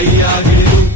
ಕೈಯಾಗಿಡಿದು